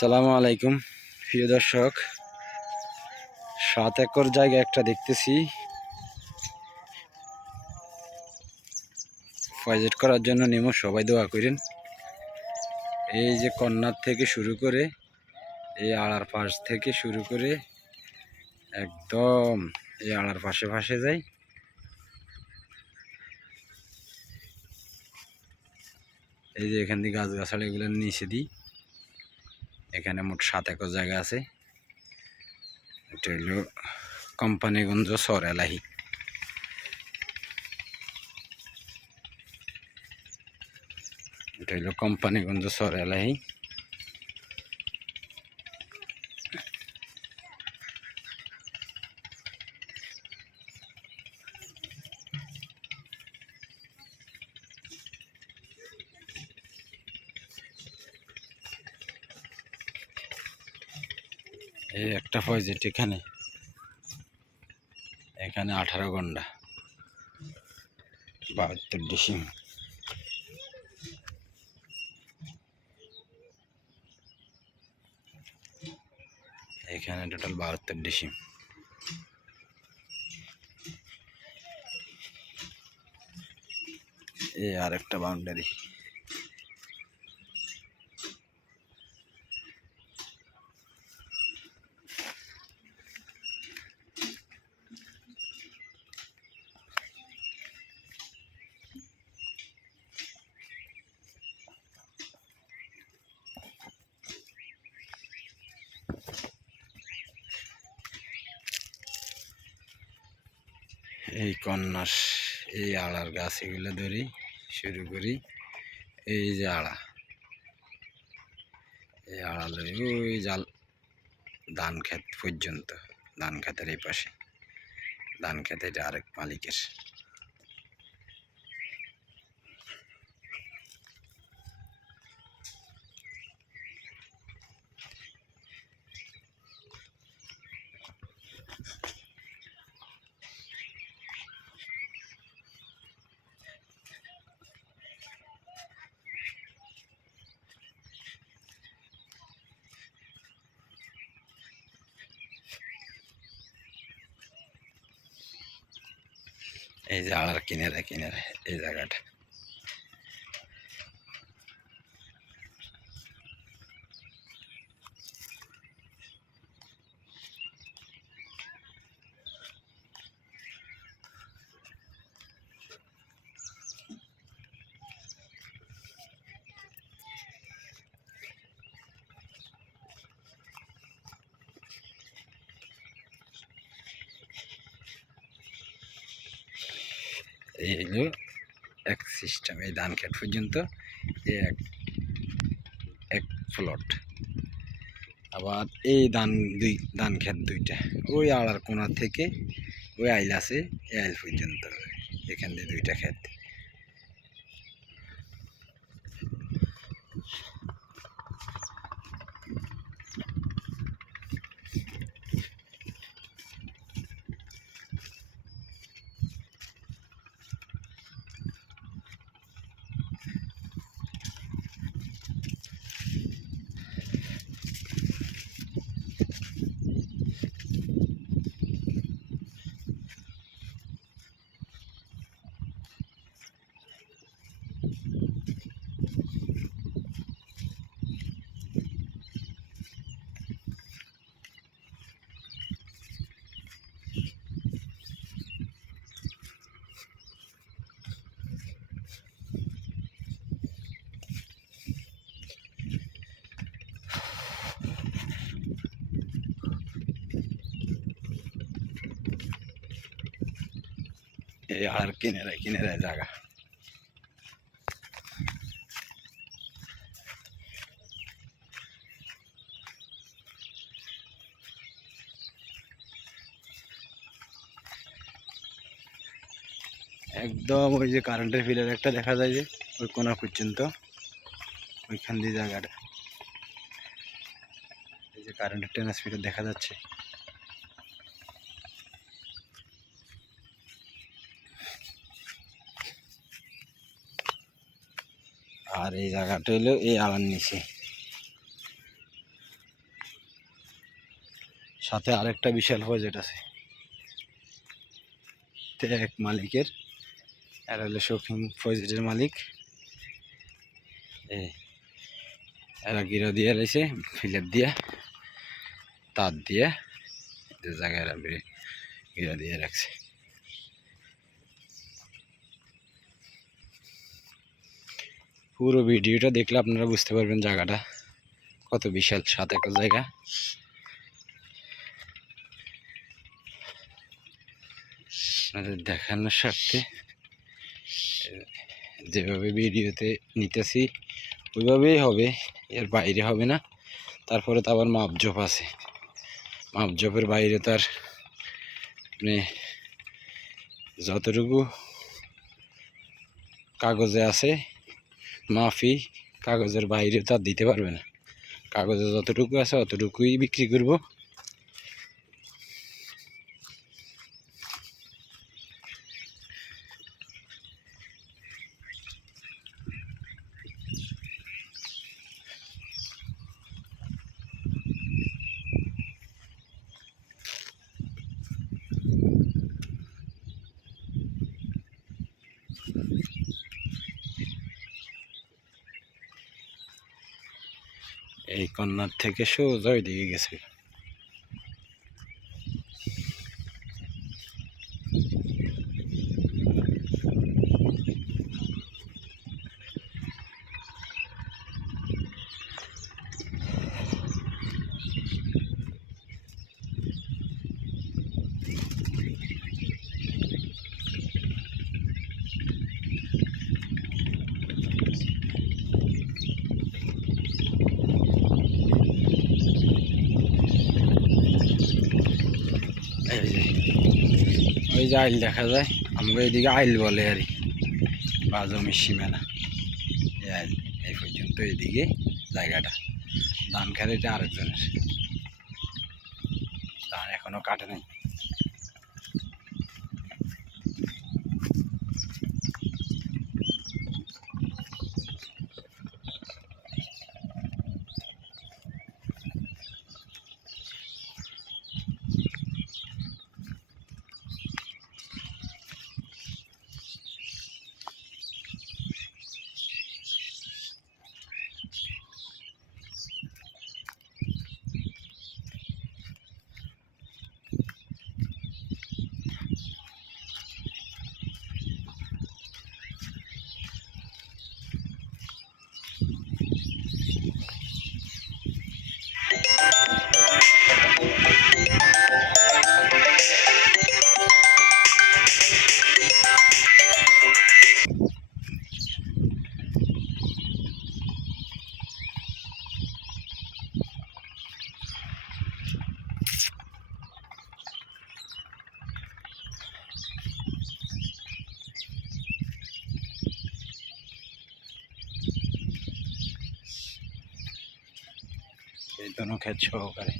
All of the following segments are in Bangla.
সালামু আলাইকুম, প্রিয় দর্শক। সাত একর জায়গা একটা দেখতেছি। প্রজেক্ট করার জন্য নেমো, সবাই দোয়া করেন। এই যে কন্যার থেকে শুরু করে, এই আড়ার পাশ থেকে শুরু করে, একদম এই আড়ার পাশে পাশে যাই। এই যে এখান থেকে গাছ গাছালি এগুলো নিচে দিই। এখানে মোট সাত একর জায়গা আছে। এটা হলো কোম্পানিগঞ্জ সর এলাহি। এটা হলো কোম্পানিগঞ্জ সর এলাহি। এই একটা প্রজেক্ট এখানে। এখানে আঠারো ঘণ্টা। বাহাত্তর ডিসিম। এখানে টোটাল বাহাত্তর ডিসিম। এই আর একটা বাউন্ডারি। এই কন্যাস, এই আড়ার গাছ এগুলো ধরি, শুরু করি। এই যে আড়া। এই আড়া ধরি, ওই জাল, ধান ক্ষেত পর্যন্ত, ধান ক্ষেতের এই পাশে। ধান ক্ষেত এটা আরেক মালিকের। এই যে আড়ার কিনারে কিনারে এই জায়গাটা। এই এক সিস্টেম এই ধান খেট পর্যন্ত এই এক এক প্লট আবার এই ধান দুই, ধান খেত দুইটা। ওই আড়ার কোনা থেকে ওই আইল আছে, এই আইল পর্যন্ত। এখান দিয়ে দুইটা ক্ষেত। এই আড়ার কিনারে কিনারে জায়গা। একদম ওই যে কারেন্টের ফিলার একটা দেখা যায় যে, ওই কোনা পর্যন্ত, ওইখান দিয়ে জায়গাটা। এই যে কারেন্টের ট্রান্সমিটার দেখা যাচ্ছে। আর এই জায়গাটা হলো এই আলার নিচে। সাথে আরেকটা বিশাল প্রজেক্ট আছে। এক মালিকের। আর হলো শৌখিন প্রজেক্টের মালিক। এরা গিরো দিয়ে রয়েছে ফিলেপ দিয়ে, তার দিয়ে জায়গায় এরা গিরো দিয়ে রাখছে। পুরো ভিডিওটা দেখলে আপনারা বুঝতে পারবেন জায়গাটা। কত বিশাল, সাত একর জায়গা। আপনাদের দেখানোর স্বার্থে, যেভাবে ভিডিওতে নিতেছি, ওইভাবেই হবে, এর বাইরে হবে না। তারপরে তো আবার মাপজোপ আছে। মাপজোপের বাইরে তার মানে যতটুকু কাগজে আছে মাফি কাগজের বাইরে তো দিতে পারবে না। কাগজে যতটুকু আছে অতটুকুই বিক্রি করব। এই কন্যার থেকে সোজা ওইদিকে গেছে। যে আইল দেখা যায় আমরা এদিকে আইল বলে আর বা জমির সীমানা এই আইল, এই পর্যন্ত এদিকে জায়গাটা। ধান খেলে এটা আরেকজনের। ধান এখনও কাটে নাই। এই দোনো ক্ষেত সহকারে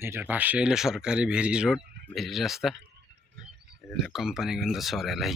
এটার পাশে হইল সরকারি ভেরি রোড ভেরি রাস্তা। কোম্পানিগঞ্জ সর এলাই